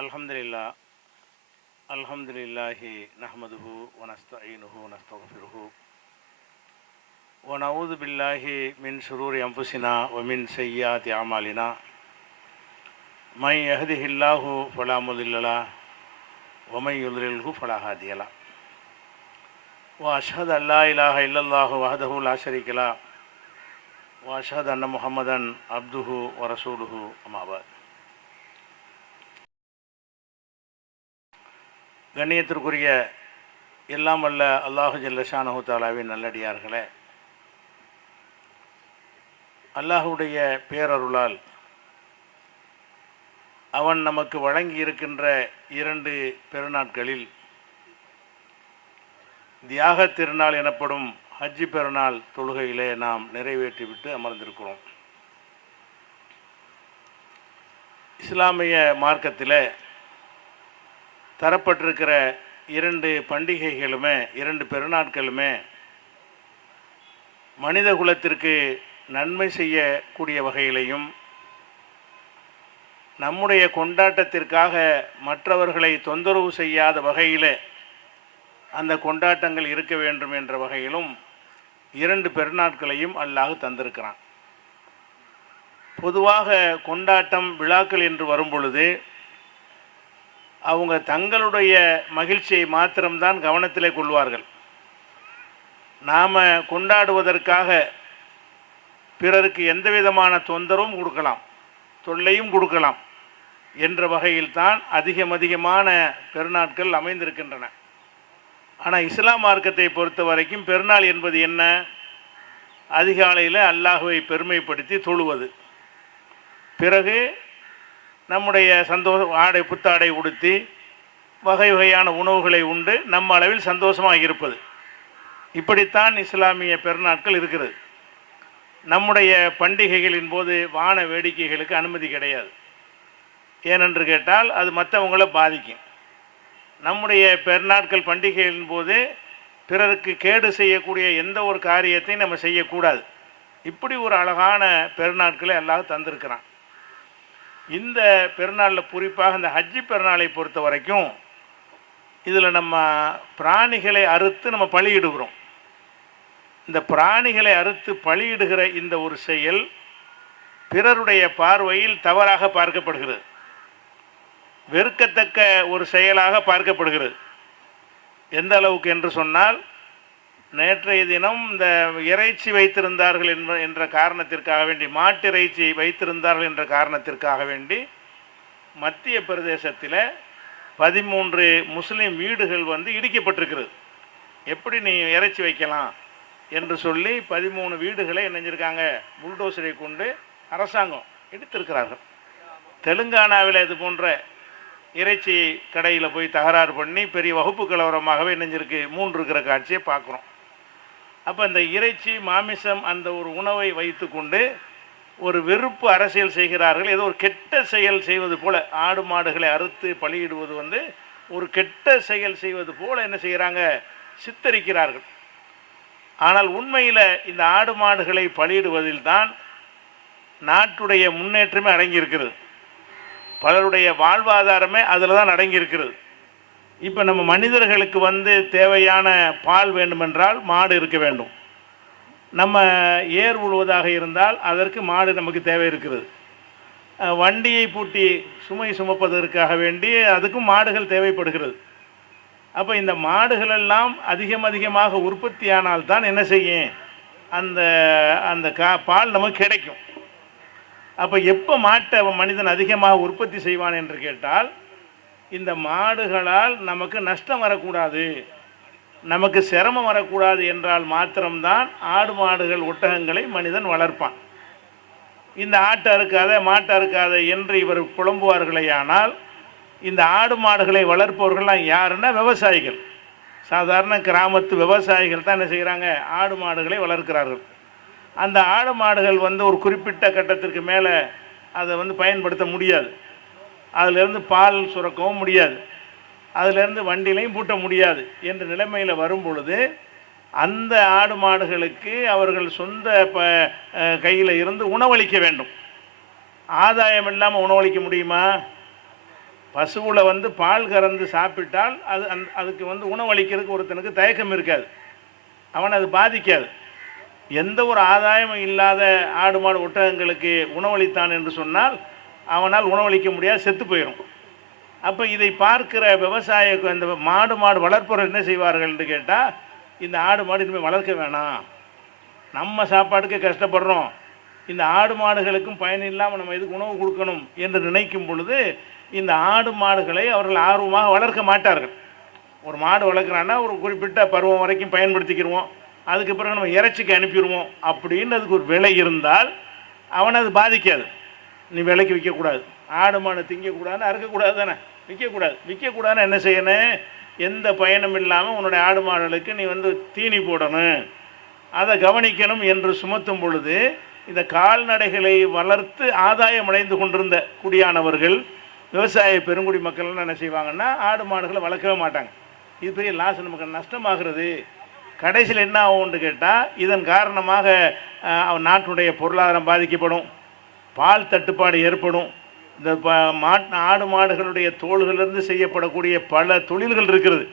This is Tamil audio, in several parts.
அல்ஹம்துலில்லாஹ் அல்ஹம்துலில்லாஹி நஹ்மதுஹு வ நஸ்தஈனுஹு வ நஸ்தக்ஃபிருஹு வ நஊது பில்லாஹி மின் ஷுரூரி அன்ஃபுஸினா வ மின் ஸய்யிஆத்தி அமாலினா மை யஹ்திஹில்லாஹு ஃபலா முதில்ல லஹு வ மை யுத்லில்ஹு ஃபலா ஹாதிய லஹு வ அஷ்ஹது அல்லா இலாஹ இல்லல்லாஹு வஹ்தஹு லா ஷரீக லஹு வ அஷ்ஹது அன்ன முஹம்மதன் அப்துஹு வ ரசூலுஹு அம்மா பஅத். கண்ணியத்திற்குரிய எல்லாம் வல்ல அல்லாஹு ஜல்ல ஷானஹு தஆலாவின் நல்லடியார்களே, அல்லாஹுடைய பேரருளால் அவன் நமக்கு வழங்கி இருக்கின்ற 2 பெருநாட்களில் தியாக திருநாள் எனப்படும் ஹஜ்ஜி பெருநாள் தொழுகையிலே நாம் நிறைவேற்றிவிட்டு அமர்ந்திருக்கிறோம். இஸ்லாமிய மார்க்கத்தில் தரப்பட்டிருக்கிற 2 பண்டிகைகளுமே 2 பெருநாட்களுமே மனித குலத்திற்கு நன்மை செய்யக்கூடிய வகையிலையும் நம்முடைய கொண்டாட்டத்திற்காக மற்றவர்களை தொந்தரவு செய்யாத வகையில் அந்த கொண்டாட்டங்கள் இருக்க வேண்டும் என்ற வகையிலும் 2 பெருநாட்களையும் அல்லாஹ் தந்திருக்கிறான். பொதுவாக கொண்டாட்டம் விழாக்கள் என்று வரும் பொழுது அவங்க தங்களுடைய மகிழ்ச்சியை மாத்திரம்தான் கவனத்திலே கொள்வார்கள். நாம் கொண்டாடுவதற்காக பிறருக்கு எந்த விதமான தொந்தரவும் கொடுக்கலாம், தொல்லையும் கொடுக்கலாம் என்ற வகையில்தான் அதிகமான பெருநாட்கள் அமைந்திருக்கின்றன. ஆனால் இஸ்லாம் மார்க்கத்தை பொறுத்த வரைக்கும் பெருநாள் என்பது என்ன? அதிகாலையில் அல்லாஹுவை பெருமைப்படுத்தி தொழுவது, பிறகு நம்முடைய புத்தாடை உடுத்தி வகை வகையான உணவுகளை உண்டு நம்ம அளவில் சந்தோஷமாக இருப்பது. இப்படித்தான் இஸ்லாமிய பெருநாட்கள் இருக்கிறது. நம்முடைய பண்டிகைகளின் போது வான வேடிக்கைகளுக்கு அனுமதி கிடையாது. ஏனென்று கேட்டால் அது மற்றவங்களை பாதிக்கும். நம்முடைய பெருநாட்கள் பண்டிகைகளின் போது பிறருக்கு கேடு செய்யக்கூடிய எந்த ஒரு காரியத்தையும் நம்ம செய்யக்கூடாது. இப்படி ஒரு அழகான பெருநாட்களை அல்லாஹ் தந்திருக்கிறான். இந்த பெருநாளில் குறிப்பாக இந்த ஹஜ்ஜி பெருநாளை பொறுத்த வரைக்கும் இதில் நம்ம பிராணிகளை அறுத்து நம்ம பலியிடுகிறோம். இந்த பிராணிகளை அறுத்து பலியிடுகிற இந்த ஒரு செயல் பிறருடைய பார்வையில் தவறாக பார்க்கப்படுகிறது, வெறுக்கத்தக்க ஒரு செயலாக பார்க்கப்படுகிறது. எந்த அளவுக்கு என்று சொன்னால், நேற்றைய தினம் இந்த இறைச்சி வைத்திருந்தார்கள் என்ற காரணத்திற்காக வேண்டி, மாட்டிறைச்சி வைத்திருந்தார்கள் என்ற காரணத்திற்காக வேண்டி மத்திய பிரதேசத்தில் 13 முஸ்லீம் வீடுகள் இடிக்கப்பட்டிருக்கிறது. எப்படி நீ இறைச்சி வைக்கலாம் என்று சொல்லி 13 வீடுகளை என்ன செஞ்சிருக்காங்க, புல்டோசரை கொண்டு அரசாங்கம் இடித்திருக்கிறார்கள். தெலுங்கானாவில் இது போன்ற இறைச்சி கடையில் போய் தகராறு பண்ணி பெரிய வகுப்பு கலவரமாகவே நெஞ்சிருக்கு 3 இருக்கிற காட்சியை பார்க்குறோம். அப்போ இந்த இறைச்சி மாமிசம் அந்த ஒரு உணவை வைத்து கொண்டு ஒரு வெறுப்பு அரசியல் செய்கிறார்கள். ஏதோ ஒரு கெட்ட செயல் செய்வது போல, ஆடு மாடுகளை அறுத்து பலியிடுவது ஒரு கெட்ட செயல் செய்வது போல என்ன செய்கிறாங்க, சித்தரிக்கிறார்கள். ஆனால் உண்மையில் இந்த ஆடு மாடுகளை பலியிடுவதில் தான் நாட்டுடைய முன்னேற்றமே அடங்கியிருக்கிறது. பலருடைய வாழ்வாதாரமே அதில் தான் அடங்கியிருக்கிறது. இப்போ நம்ம மனிதர்களுக்கு தேவையான பால் வேண்டுமென்றால் மாடு இருக்க வேண்டும். நம்ம ஏர் உழுவதாக இருந்தால் அதற்கு மாடு நமக்கு தேவை இருக்கிறது. வண்டியை பூட்டி சுமை சுமப்பதற்காக வேண்டி அதுக்கும் மாடுகள் தேவைப்படுகிறது. அப்போ இந்த மாடுகளெல்லாம் அதிகமாக உற்பத்தியானால் தான் என்ன செய்யும், அந்த அந்த பால் நமக்கு கிடைக்கும். அப்போ எப்போ மாட்டை மனிதன் அதிகமாக உற்பத்தி செய்வான் என்று கேட்டால், இந்த மாடுகளால் நமக்கு நஷ்டம் வரக்கூடாது, நமக்கு சிரமம் வரக்கூடாது என்றால் மாத்திரம்தான் ஆடு மாடுகள் ஒட்டகங்களை மனிதன் வளர்ப்பான். இந்த ஆட்டை அறுக்காத மாட்டை அறுக்காத என்று இவர் புலம்புவார்களேயானால், இந்த ஆடு மாடுகளை வளர்ப்பவர்கள்லாம் யாருன்னா விவசாயிகள். சாதாரண கிராமத்து விவசாயிகள் தான் என்ன செய்கிறாங்க, ஆடு மாடுகளை வளர்க்கிறார்கள். அந்த ஆடு மாடுகள் ஒரு குறிப்பிட்ட கட்டத்திற்கு மேலே அதை பயன்படுத்த முடியாது. அதிலிருந்து பால் சுரக்கவும் முடியாது, அதிலிருந்து வண்டிலையும் பூட்ட முடியாது என்ற நிலைமையில் வரும் பொழுது அந்த ஆடு மாடுகளுக்கு அவர்கள் சொந்த கையில் இருந்து உணவளிக்க வேண்டும். ஆதாயம் இல்லாமல் உணவளிக்க முடியுமா? பசுவில் வந்து பால் கறந்து சாப்பிட்டால் அதுக்கு வந்து உணவளிக்கிறதுக்கு ஒருத்தனுக்கு தயக்கம் இருக்காது, அவனை அது பாதிக்காது. எந்த ஒரு ஆதாயமும் இல்லாத ஆடு மாடு ஒட்டகங்களுக்கு உணவளித்தான் என்று சொன்னால் அவனால் உணவளிக்க முடியாது, செத்து போயிடும். அப்போ இதை பார்க்கிற விவசாய இந்த மாடு வளர்ப்பவர்கள் என்ன செய்வார்கள் என்று கேட்டால், இந்த ஆடு மாடு இனிமேல் வளர்க்க வேணாம், நம்ம சாப்பாட்டுக்கு கஷ்டப்படுறோம், இந்த ஆடு மாடுகளுக்கும் பயன் இல்லாமல் நம்ம இதுக்கு உணவு கொடுக்கணும் என்று நினைக்கும் பொழுது இந்த ஆடு மாடுகளை அவர்கள் ஆர்வமாக வளர்க்க மாட்டார்கள். ஒரு மாடு வளர்க்குறான்னா ஒரு குறிப்பிட்ட பருவம் வரைக்கும் பயன்படுத்திக்கிடுவோம், அதுக்கு பிறகு நம்ம இறைச்சிக்கு அனுப்பிடுவோம் அப்படின்றதுக்கு ஒரு விலை இருந்தால் அவனை அது பாதிக்காது. நீ விலைக்கு விற்கக்கூடாது, ஆடு மாடு திங்கக்கூடாதுன்னு அறுக்கக்கூடாது தானே, விற்கக்கூடாதுன்னு என்ன செய்யணும், எந்த பயனும் இல்லாமல் உன்னுடைய ஆடு மாடுகளுக்கு நீ வந்து தீனி போடணும், அதை கவனிக்கணும் என்று சுமத்தும் பொழுது இந்த கால்நடைகளை வளர்த்து ஆதாயம் அடைந்து கொண்டிருந்த குடியானவர்கள் விவசாய பெருங்குடி மக்கள்லாம் என்ன செய்வாங்கன்னா ஆடு மாடுகளை வளர்க்கவே மாட்டாங்க. இது பெரிய லாஸ், நமக்கு நஷ்டமாகிறது. கடைசியில் என்ன ஆகும்னு கேட்டால் இதன் காரணமாக நாட்டுடைய பொருளாதாரம் பாதிக்கப்படும், பால் தட்டுப்பாடு ஏற்படும். இந்த ஆடு மாடுகளுடைய தோள்களிலிருந்து செய்யப்படக்கூடிய பல தொழில்கள் இருக்கிறது,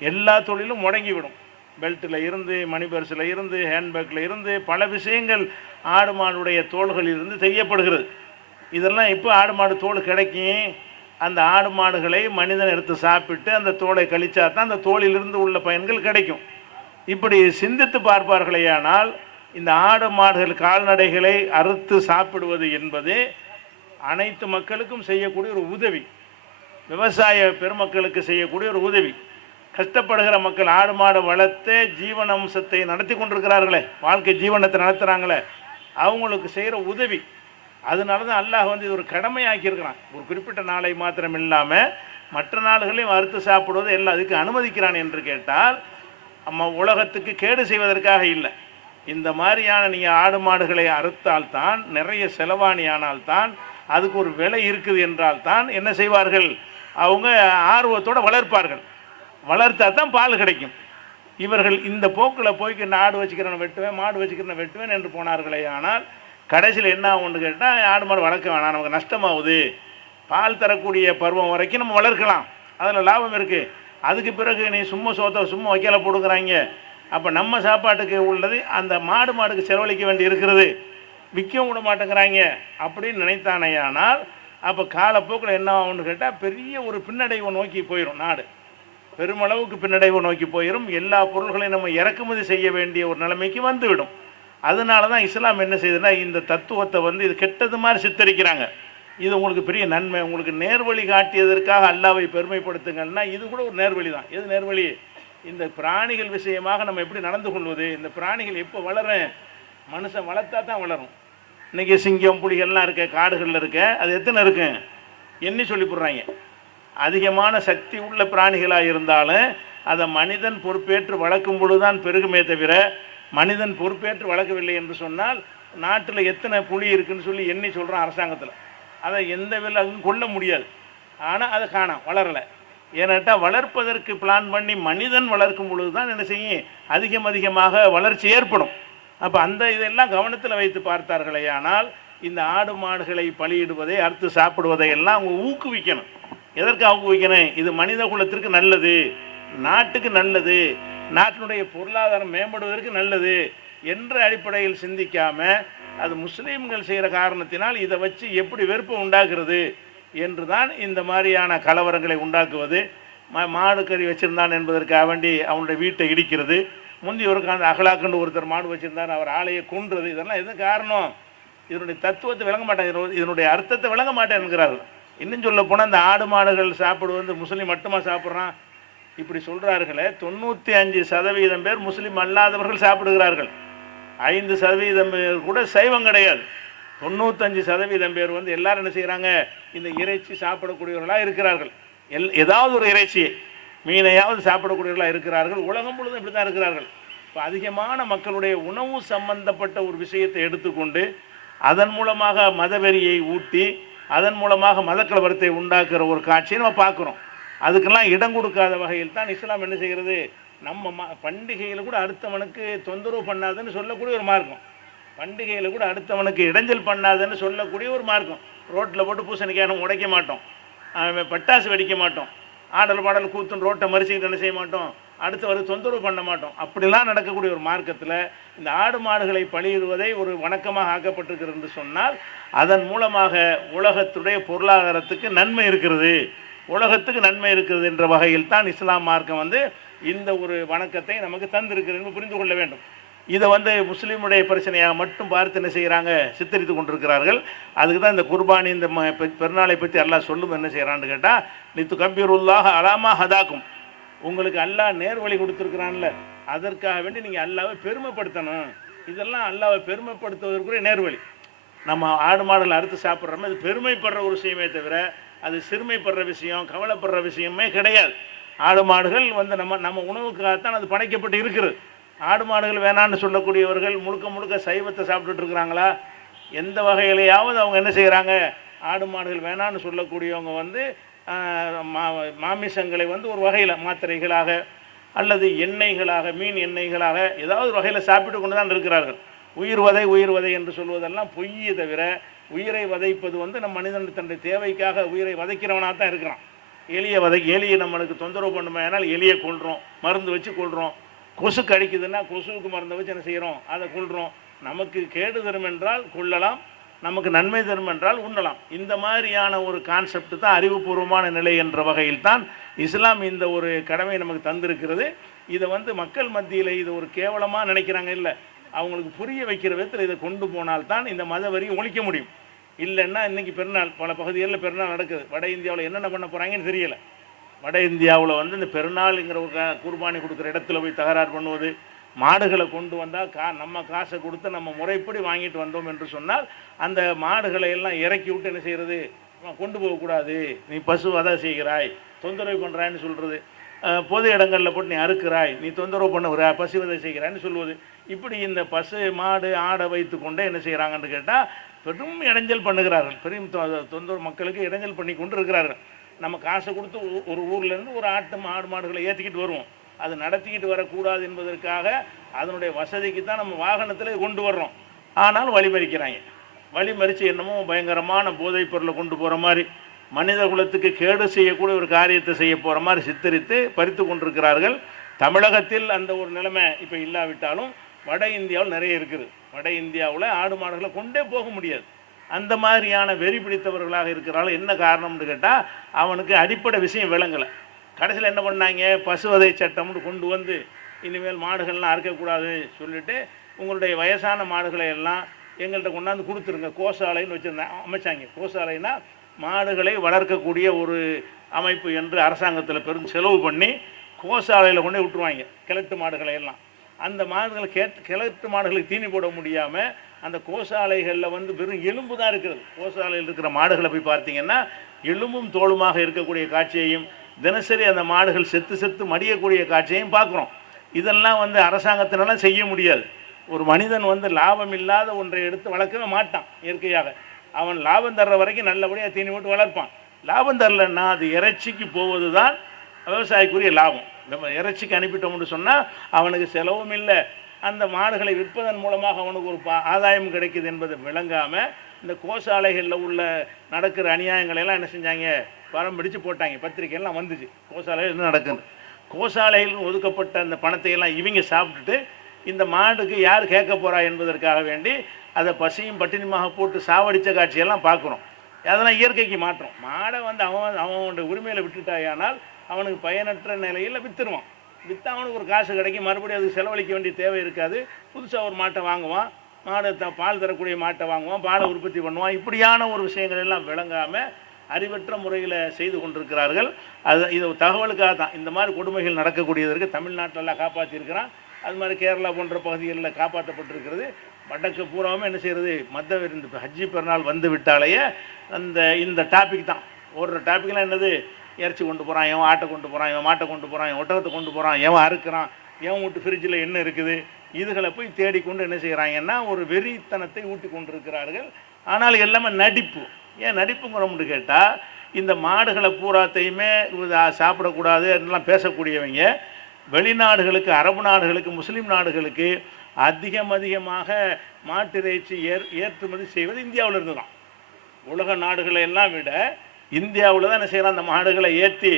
எல்லா தொழிலும் முடங்கிவிடும். பெல்ட்டில் இருந்து, மணி பர்ஸில் இருந்து, ஹேண்ட்பேக்கில் இருந்து பல விஷயங்கள் ஆடு மாடுடைய தோள்களில் இருந்து செய்யப்படுகிறது. இதெல்லாம் இப்போ ஆடு மாடு தோல் கிடைக்கும், அந்த ஆடு மாடுகளை மனிதன் எடுத்து சாப்பிட்டு அந்த தோலை கழிச்சா தான் அந்த தோலிலிருந்து உள்ள பயன்கள் கிடைக்கும். இப்படி சிந்தித்து பார்ப்பார்களேயானால் இந்த ஆடு மாடுகள் கால்நடைகளை அறுத்து சாப்பிடுவது என்பது அனைத்து மக்களுக்கும் செய்யக்கூடிய ஒரு உதவி, விவசாய பெருமக்களுக்கு செய்யக்கூடிய ஒரு உதவி. கஷ்டப்படுகிற மக்கள் ஆடு மாடு வளர்த்து ஜீவன அம்சத்தை நடத்தி கொண்டிருக்கிறார்களே, வாழ்க்கை ஜீவனத்தை நடத்துகிறாங்களே, அவங்களுக்கு செய்கிற உதவி. அதனால தான் அல்லாஹ் வந்து இது ஒரு கடமையாக்கியிருக்கிறான். ஒரு குறிப்பிட்ட நாளை மாத்திரம் இல்லாமல் மற்ற நாடுகளையும் அறுத்து சாப்பிடுவது எல்லாம் அதுக்கு அனுமதிக்கிறான் என்று கேட்டால் நம்ம உலகத்துக்கு கேடு செய்வதற்காக இல்லை. இந்த மாதிரியான நீங்கள் ஆடு மாடுகளை அறுத்தால்தான், நிறைய செலவாணி ஆனால்தான், அதுக்கு ஒரு விலை இருக்குது என்றால் தான் என்ன செய்வார்கள், அவங்க ஆர்வத்தோடு வளர்ப்பார்கள். வளர்த்தா தான் பால் கிடைக்கும். இவர்கள் இந்த போக்கில் போய்க்கு ஆடு வச்சுக்கிறவனை வெட்டுவேன், மாடு வச்சுக்கிறவனை வெட்டுவேன் என்று போனார்களே, ஆனால் கடைசியில் என்ன ஆகும்னு கேட்டால் ஆடு மாடு வளர்க்க வேணாம், நமக்கு நஷ்டமாகுது, பால் தரக்கூடிய பருவம் வரைக்கும் நம்ம வளர்க்கலாம், அதில் லாபம் இருக்குது, அதுக்கு பிறகு நீ சும்மா வைக்கல போடுக்கிறாங்க, அப்போ நம்ம சாப்பாட்டுக்கு உள்ளது அந்த மாடுக்கு செலவழிக்க வேண்டி இருக்கிறது, விற்கவும் விட மாட்டேங்கிறாங்க அப்படின்னு நினைத்தானேயானால் அப்போ காலப்போக்கில் என்ன ஆகும்னு கேட்டால் பெரிய ஒரு பின்னடைவை நோக்கி போயிடும், நாடு பெருமளவுக்கு பின்னடைவை நோக்கி போயிடும். எல்லா பொருள்களையும் நம்ம இறக்குமதி செய்ய வேண்டிய ஒரு நிலைமைக்கு வந்துவிடும். அதனால தான் இஸ்லாம் என்ன செய்யுதுன்னா இந்த தத்துவத்தை வந்து இது கெட்டது மாதிரி சித்தரிக்கிறாங்க. இது உங்களுக்கு பெரிய நன்மை, உங்களுக்கு நேர்வழி காட்டியதற்காக அல்லாவை பெருமைப்படுத்துங்கன்னா இது கூட ஒரு நேர்வழி தான். எது நேர்வழி? இந்த பிராணிகள் விஷயமாக நம்ம எப்படி நடந்து கொள்வது, இந்த பிராணிகள் எப்போ வளரும், மனுஷன் வளர்த்தா தான் வளரும். இன்றைக்கி சிங்கம் புலிகள்லாம் இருக்க, காடுகளில் இருக்க, அது எத்தனை இருக்கு எண்ணி சொல்லி போடுறாங்க. அதிகமான சக்தி உள்ள பிராணிகளாக இருந்தாலும் அதை மனிதன் பொறுப்பேற்று வளர்க்கும் பொழுது தான் பெருகுமே தவிர, மனிதன் பொறுப்பேற்று வளர்க்கவில்லை என்று சொன்னால் நாட்டில் எத்தனை புலி இருக்குன்னு சொல்லி எண்ணி சொல்கிறான் அரசாங்கத்தில், அதை எந்த விலங்கும் கொள்ள முடியாது. ஆனால் அதை காணாம், வளரலை. ஏன்னாட்டா வளர்ப்பதற்கு பிளான் பண்ணி மனிதன் வளர்க்கும் பொழுது தான் என்ன செய்யும், அதிகமாக வளர்ச்சி ஏற்படும். அப்போ அந்த இதெல்லாம் கவனத்தில் வைத்து பார்த்தார்களே, ஆனால் இந்த ஆடு மாடுகளை பலியிடுவதை, அறுத்து சாப்பிடுவதை எல்லாம் அவங்க ஊக்குவிக்கணும். எதற்காக ஊக்குவிக்கணும்? இது மனித குலத்திற்கு நல்லது, நாட்டுக்கு நல்லது, நாட்டினுடைய பொருளாதாரம் மேம்படுவதற்கு நல்லது என்ற அடிப்படையில் சிந்திக்காமல் அது முஸ்லீம்கள் செய்கிற காரணத்தினால் இதை வச்சு எப்படி வெறுப்பு உண்டாக்குறது என்று தான் இந்த மாதிரியான கலவரங்களை உண்டாக்குவது. மாடு கறி வச்சுருந்தான் என்பதற்காக வேண்டி அவனுடைய வீட்டை இடிக்கிறது, முந்தி ஒரு அந்த அகலாக்குன்னு ஒருத்தர் மாடு வச்சுருந்தார், அவர் ஆலையை கொன்றது, இதெல்லாம் எது காரணம்? இதனுடைய தத்துவத்தை விளங்க மாட்டேன், இதனுடைய அர்த்தத்தை விளங்க மாட்டேன் என்கிறார்கள். இன்னும் சொல்ல போனால் இந்த ஆடு மாடுகள் சாப்பிடுவது முஸ்லீம் மட்டுமா சாப்பிட்றான் இப்படி சொல்கிறார்களே, 95% பேர் முஸ்லீம் அல்லாதவர்கள் சாப்பிடுகிறார்கள், 5% பேர் கூட சைவம் கிடையாது. 95% பேர் வந்து எல்லாரும் என்ன செய்கிறாங்க, இந்த இறைச்சி சாப்பிடக்கூடியவர்களாக இருக்கிறார்கள். ஏதாவது ஒரு இறைச்சியை மீனையாவது சாப்பிடக்கூடியவர்களாக இருக்கிறார்கள். உலகம் முழுவதும் இப்படி தான் இருக்கிறார்கள். இப்போ அதிகமான மக்களுடைய உணவு சம்பந்தப்பட்ட ஒரு விஷயத்தை எடுத்துக்கொண்டு அதன் மூலமாக மதவெறியை ஊட்டி அதன் மூலமாக மதக்கலவரத்தை உண்டாக்குற ஒரு காட்சியை நம்ம பார்க்குறோம். அதுக்கெல்லாம் இடம் கொடுக்காத வகையில் தான் இஸ்லாம் என்ன செய்கிறது, நம்ம பண்டிகையில் கூட அடுத்தவனுக்கு தொந்தரவு பண்ணாதுன்னு சொல்லக்கூடிய ஒரு மார்க்கம், பண்டிகையில் கூட அடுத்தவனுக்கு இடைஞ்சல் பண்ணாதுன்னு சொல்லக்கூடிய ஒரு மார்க்கம். ரோட்டில் போட்டு பூசணிக்காய் நம்ம உடைக்க மாட்டோம், பட்டாசு வெடிக்க மாட்டோம், ஆடல் பாடல் கூத்துன்னு ரோட்டை மறிச்சுக்கிட்டு என்ன செய்ய மாட்டோம், அடுத்து வரை தொந்தரவு பண்ண மாட்டோம். அப்படிலாம் நடக்கக்கூடிய ஒரு மார்க்கத்தில் இந்த ஆடு மாடுகளை பலியிடுவதை ஒரு வணக்கமாக ஆக்கப்பட்டிருக்கிறது என்று சொன்னால் அதன் மூலமாக உலகத்துடைய பொருளாதாரத்துக்கு நன்மை இருக்கிறது, உலகத்துக்கு நன்மை இருக்கிறது என்ற வகையில் தான் இஸ்லாம் மார்க்கம் வந்து இந்த ஒரு வணக்கத்தை நமக்கு தந்திருக்கிறது புரிந்து கொள்ள வேண்டும். இதை வந்து முஸ்லீமுடைய பிரச்சனையாக மட்டும் பார்த்து என்ன செய்கிறாங்க, சித்தரித்து கொண்டிருக்கிறார்கள். அதுக்கு தான் இந்த குர்பானி இந்த பெருநாளை பற்றி அல்லாஹ் சொல்லும் என்ன செய்கிறான்னு கேட்டால், நித்து கம்பீருல்லாஹ் அலாமா ஹதாக்கும், உங்களுக்கு அல்லாஹ் நேர்வழி கொடுத்துருக்குறான்ல, அதற்காக வேண்டி நீங்கள் அல்லாவை பெருமைப்படுத்தணும். இதெல்லாம் அல்லாவை பெருமைப்படுத்துவதற்குரிய நேர்வழி. நம்ம ஆடு மாடல் அறுத்து சாப்பிட்றோமே அது பெருமைப்படுற ஒரு விஷயமே தவிர அது சிறுமைப்படுற விஷயம், கவலைப்படுற விஷயமே கிடையாது. ஆடு மாடுகள் வந்து நம்ம உணவுக்காகத்தான் அது படைக்கப்பட்டு இருக்கிறது. ஆடு மாடுகள் வேணான்னு சொல்லக்கூடியவர்கள் முழுக்க முழுக்க சைவத்தை சாப்பிட்டுட்டு இருக்கிறாங்களா? எந்த வகையிலையாவது அவங்க என்ன செய்கிறாங்க, ஆடு மாடுகள் வேணான்னு சொல்லக்கூடியவங்க வந்து மாமிசங்களை வந்து ஒரு வகையில் மாத்திரைகளாக அல்லது எண்ணெய்களாக, மீன் எண்ணெய்களாக ஏதாவது ஒரு வகையில் சாப்பிட்டு கொண்டு தான் இருக்கிறார்கள். உயிர் வதை என்று சொல்வதெல்லாம் பொய்யை தவிர உயிரை வதைப்பது வந்து நம்ம மனிதன் தன்னுடைய தேவைக்காக உயிரை வதைக்கிறவனாக தான் இருக்கிறான். எலியை நம்மளுக்கு தொந்தரவு பண்ணுமே, ஆனால் எலியை கொள்கிறோம், மருந்து வச்சு கொள்கிறோம். கொசு கடிக்குதுன்னா கொசுவுக்கு மருந்தை வச்சு என்ன செய்கிறோம், அதை கொள்கிறோம். நமக்கு கேடு தரும் என்றால் கொள்ளலாம், நமக்கு நன்மை தரும் என்றால் உண்ணலாம். இந்த மாதிரியான ஒரு கான்செப்ட் தான் அறிவுபூர்வமான நிலை என்ற வகையில் தான் இஸ்லாம் இந்த ஒரு கடமை நமக்கு தந்திருக்கிறது. இதை வந்து மக்கள் மத்தியில் இது ஒரு கேவலமாக நினைக்கிறாங்க. இல்லை, அவங்களுக்கு புரிய வைக்கிற விதத்தில் இதை கொண்டு போனால்தான் இந்த மத வரியை ஒழிக்க முடியும். இல்லைன்னா இன்றைக்கி பெருநாள் பல பகுதிகளில் பெருநாள் நடக்குது. வட இந்தியாவில் என்னென்ன பண்ண போகிறாங்கன்னு தெரியலை. வட இந்தியாவில் வந்து இந்த பெருநாளுங்கிற ஒரு குர்பானி கொடுக்குற இடத்துல போய் தகராறு பண்ணுவது, மாடுகளை கொண்டு வந்தால் நம்ம காசை கொடுத்து நம்ம முறைப்படி வாங்கிட்டு வந்தோம் என்று சொன்னால் அந்த மாடுகளை எல்லாம் இறக்கி விட்டு என்ன செய்கிறது, கொண்டு போகக்கூடாது, நீ பசு வதை செய்கிறாய், தொந்தரவு பண்ணுறான்னு சொல்கிறது. பொது இடங்களில் போட்டு நீ அறுக்கிறாய், நீ தொந்தரவு பண்ணுகிற, பசு வதை செய்கிறான்னு சொல்லுவது. இப்படி இந்த பசு மாடு ஆடை வைத்து கொண்டே என்ன செய்கிறாங்கன்னு கேட்டால் பெரும் இடைஞ்சல் பண்ணுகிறார்கள். பெரும் தொந்தரவு மக்களுக்கு இடைஞ்சல் பண்ணி கொண்டு இருக்கிறார்கள். நம்ம காசை கொடுத்து ஒரு ஊர்லேருந்து ஒரு ஆடு மாடுகளை ஏற்றிக்கிட்டு வருவோம். அது நடத்திக்கிட்டு வரக்கூடாது என்பதற்காக அதனுடைய வசதிக்கு தான் நம்ம வாகனத்தில் கொண்டு வர்றோம். ஆனால் வழிமறிக்கிறாங்க. வழிமறித்து என்னமோ பயங்கரமான போதைப் பொருளை கொண்டு போகிற மாதிரி, மனித குலத்துக்கு கேடு செய்யக்கூடிய ஒரு காரியத்தை செய்ய போகிற மாதிரி சித்தரித்து பறித்து கொண்டிருக்கிறார்கள். தமிழகத்தில் அந்த ஒரு நிலைமை இப்போ இல்லாவிட்டாலும் வட இந்தியாவில் நிறைய இருக்குது. வட இந்தியாவில் ஆடு மாடுகளை கொண்டே போக முடியாது. அந்த மாதிரியான வெறி பிடித்தவர்களாக இருக்கிறாள். என்ன காரணம்னு கேட்டால் அவனுக்கு அடிப்படை விஷயம் விளங்கலை. கடைசியில் என்ன பண்ணாங்க, பசுவதை சட்டம்னு கொண்டு வந்து இனிமேல் மாடுகள்லாம் அறுக்கக்கூடாது சொல்லிவிட்டு உங்களுடைய வயசான மாடுகளை எல்லாம் எங்கள்கிட்ட கொண்டாந்து கொடுத்துருங்க, கோசாலைன்னு வச்சுருந்தாங்க, அமைச்சாங்க. கோசாலைனா மாடுகளை வளர்க்கக்கூடிய ஒரு அமைப்பு என்று அரசாங்கத்தில் பெரும் செலவு பண்ணி கோசாலையில் கொண்டு விட்டுருவாங்க கிழட்டு மாடுகளை எல்லாம். அந்த மாடுகளை கிழட்டு மாடுகளுக்கு தீனி போட முடியாமல் அந்த கோசாலைகளில் வந்து வெறும் எலும்பு தான் இருக்கிறது. கோசாலையில் இருக்கிற மாடுகளை போய் பார்த்தீங்கன்னா எலும்பும் தோளுமாக இருக்கக்கூடிய காட்சியையும் தினசரி அந்த மாடுகள் செத்து மடியக்கூடிய காட்சியையும் பார்க்குறோம். இதெல்லாம் வந்து அரசாங்கத்தினால செய்ய முடியாது. ஒரு மனிதன் வந்து லாபம் இல்லாத ஒன்றை எடுத்து வளர்க்கவே மாட்டான். இயற்கையாக அவன் லாபம் தர்ற வரைக்கும் நல்லபடியாக தீனி போட்டு வளர்ப்பான். லாபம் தரலன்னா அது இறைச்சிக்கு போவது தான் விவசாயிக்குரிய லாபம். நம்ம இறைச்சிக்கு அனுப்பிட்டோம்னு சொன்னால் அவனுக்கு செலவும் இல்லை, அந்த மாடுகளை விற்பதன் மூலமாக அவனுக்கு ஒரு ஆதாயம் கிடைக்குது என்பதை விளங்காமல் இந்த கோசாலைகளில் உள்ள நடக்கிற அநியாயங்களெல்லாம் என்ன செஞ்சாங்க, படம் பிடிச்சு போட்டாங்க. பத்திரிகையெல்லாம் வந்துச்சு கோசாலையில் என்ன நடக்குது. கோசாலையில் ஒதுக்கப்பட்ட அந்த பணத்தையெல்லாம் இவங்க சாப்பிட்டுட்டு இந்த மாடுக்கு யார் கேட்க போகிறா என்பதற்காக வேண்டி அதை பசியும் பட்டினிமாக போட்டு சாவடித்த காட்சியெல்லாம் பார்க்குறோம். அதெல்லாம் இயற்கைக்கு மாற்றம். மாடை வந்து அவனுடைய உரிமையில் விட்டுட்டாயானால் அவனுக்கு பயனற்ற நிலையில் விற்றுருவான். விற்றா அவனுக்கு ஒரு காசு கிடைக்கும், மறுபடியும் அதுக்கு செலவழிக்க வேண்டிய தேவை இருக்காது. புதுசாக ஒரு மாட்டை வாங்குவான், மாடு பால் தரக்கூடிய மாட்டை வாங்குவான், பாலை உற்பத்தி பண்ணுவான். இப்படியான ஒரு விஷயங்கள் எல்லாம் விளங்காமல் அறிவற்ற முறையில் செய்து கொண்டிருக்கிறார்கள். இது தகவலுக்காக தான் இந்த மாதிரி கொடுமைகள் நடக்கக்கூடியதற்கு தமிழ்நாட்டிலெல்லாம் காப்பாற்றியிருக்கிறான். அது மாதிரி கேரளா போன்ற பகுதிகளில் காப்பாற்றப்பட்டிருக்கிறது. வடக்கு பூராவும் என்ன செய்கிறது, இந்த ஹஜ்ஜி பெருநாள் வந்து விட்டாலேயே இந்த டாபிக் தான் ஓடுற. டாப்பிக்லாம் என்னது, இறைச்சி கொண்டு போகிறான், எவன் ஆட்டை கொண்டு போகிறான், எவன் மாட்டை கொண்டு போகிறான், எவன் ஒட்டகத்தை கொண்டு போகிறான், எவன் அறுக்கிறான், எவன் வீட்டு ஃப்ரிட்ஜில் என்ன இருக்குது, இதுகளை போய் தேடிக்கொண்டு என்ன செய்கிறாங்கன்னா ஒரு வெறித்தனத்தை ஊட்டி கொண்டிருக்கிறார்கள். ஆனால் எல்லாமே நடிப்பு. ஏன் நடிப்புங்கிறோம்னு கேட்டால் இந்த மாடுகளை பூராத்தையுமே சாப்பிடக்கூடாது எல்லாம் பேசக்கூடியவங்க வெளிநாடுகளுக்கு, அரபு நாடுகளுக்கு, முஸ்லீம் நாடுகளுக்கு அதிகமாக மாட்டிறைச்சி ஏற்றுமதி செய்வது இந்தியாவில் இருந்து தான். உலக நாடுகளை எல்லாம் விட இந்தியாவில் தான் என்ன செய்கிறான், அந்த மாடுகளை ஏற்றி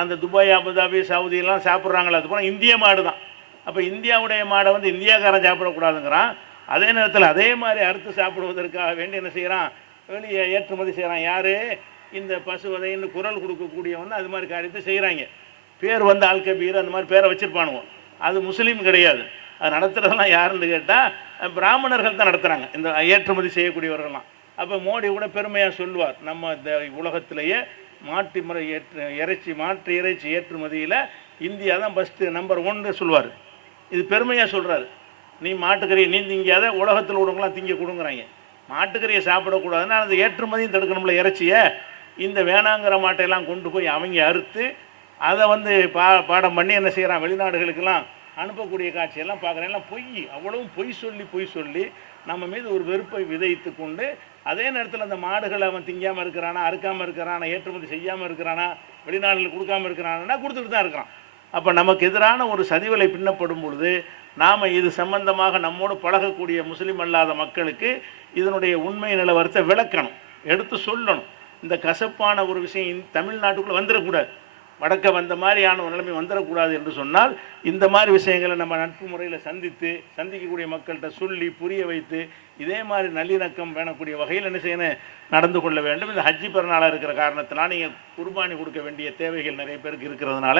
அந்த துபாய், அபுதாபி, சவுதியெல்லாம் சாப்பிட்றாங்களா, அது போனால் இந்திய மாடு தான். அப்போ இந்தியாவுடைய மாடை வந்து இந்தியாக்காரன் சாப்பிடக்கூடாதுங்கிறான். அதே நேரத்தில் அதே மாதிரி அறுத்து சாப்பிடுவதற்காக வேண்டி என்ன செய்கிறான், வெளியே ஏற்றுமதி செய்கிறான். யார்? இந்த பசுவதைன்னு குரல் கொடுக்கக்கூடியவன் அது மாதிரி காரியத்தை செய்கிறாங்க. பேர் வந்து ஆல்கபீர் அந்த மாதிரி பேரை வச்சுருப்பானுவோம். அது முஸ்லீம் கிடையாது. அது நடத்துகிறதெல்லாம் யாருன்னு கேட்டால் பிராமணர்கள் தான் நடத்துகிறாங்க, இந்த ஏற்றுமதி செய்யக்கூடியவர்கள்லாம். அப்போ மோடி கூட பெருமையாக சொல்லுவார், நம்ம இந்த உலகத்திலேயே மாட்டு மாட்டு இறைச்சி ஏற்றுமதியில் இந்தியா தான் ஃபஸ்ட்டு நம்பர் 1 சொல்லுவார். இது பெருமையாக சொல்கிறாரு. நீ மாட்டுக்கறியை நீ திங்காத, உலகத்தில் உள்ளவங்களாம் திங்க கொடுங்குறாங்க. மாட்டுக்கறியை சாப்பிடக்கூடாதுன்னா அந்த ஏற்றுமதியும் தடுக்கணும்ல இறைச்சியை. இந்த வேணாங்கிற மாட்டையெல்லாம் கொண்டு போய் அவங்க அறுத்து அதை வந்து பாடம் பண்ணி என்ன செய்கிறான், வெளிநாடுகளுக்கெல்லாம் அனுப்பக்கூடிய காட்சியெல்லாம் பார்க்குறேன். எல்லாம் பொய், அவ்வளவும் பொய் சொல்லி நம்ம மீது ஒரு வெறுப்பை விதைத்து கொண்டு, அதே நேரத்தில் அந்த மாடுகளை அவன் திங்காமல் இருக்கிறானா, அறுக்காமல் இருக்கிறானா, ஏற்றுமதி செய்யாமல் இருக்கிறானா, வெளிநாடுகளுக்கு கொடுக்காமல் இருக்கிறானா, கொடுத்துட்டு தான் இருக்கிறான். அப்போ நமக்கு எதிரான ஒரு சதிவலை பின்னப்படும் பொழுது நாம் இது சம்பந்தமாக நம்மோடு பழகக்கூடிய முஸ்லீம் அல்லாத மக்களுக்கு இதனுடைய உண்மை நிலவரத்தை விளக்கணும், எடுத்து சொல்லணும். இந்த கசப்பான ஒரு விஷயம் தமிழ்நாட்டுக்குள்ளே வந்துடக்கூடாது, வடக்க வந்த மாதிரியான ஒரு நிலைமை வந்துடக்கூடாது என்று சொன்னால் இந்த மாதிரி விஷயங்களை நம்ம நட்பு முறையில் சந்திக்கக்கூடிய மக்கள்கிட்ட சொல்லி புரிய வைத்து இதே மாதிரி நல்லிணக்கம் வேணக்கூடிய வகையில் என்ன செய்யணும், நடந்து கொள்ள வேண்டும். இந்த ஹஜ்ஜி பெருநாளாக இருக்கிற காரணத்தினால் நீங்கள் குர்பானி கொடுக்க வேண்டிய தேவைகள் நிறைய பேருக்கு இருக்கிறதுனால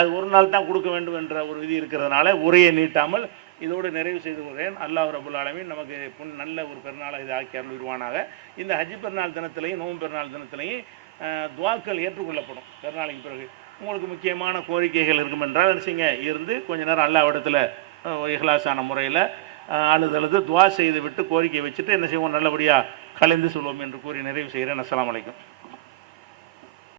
அது ஒரு நாள் தான் கொடுக்க வேண்டும் என்ற ஒரு விதி இருக்கிறதுனால உரையை நீட்டாமல் இதோடு நிறைவு செய்து கொள்கிறேன். அல்லாஹ் ரபுல் ஆலமீன் நமக்கு நல்ல ஒரு பெருநாளாக இது ஆக்கி அருள்வானாக. இந்த ஹஜ்ஜி பெருநாள் தினத்திலையும் நோன்பு பெருநாள் தினத்திலையும் துவாக்கள் ஏற்றுக்கொள்ளப்படும். பெருநாளைக்கு பிறகு உங்களுக்கு முக்கியமான கோரிக்கைகள் இருக்கும் என்றால் நினச்சிங்க இருந்து கொஞ்ச நேரம் அல்லாஹ்விடத்தில் இஹ்லாஸான முறையில் அழுதழுது துவா செய்து விட்டு கோரிக்கை வச்சுட்டு என்ன செய்வோம், நல்லபடியாக கலந்து சொல்வோம் என்று கூறி நிறைவு செய்கிறேன். அஸ்ஸலாமு அலைக்கும்.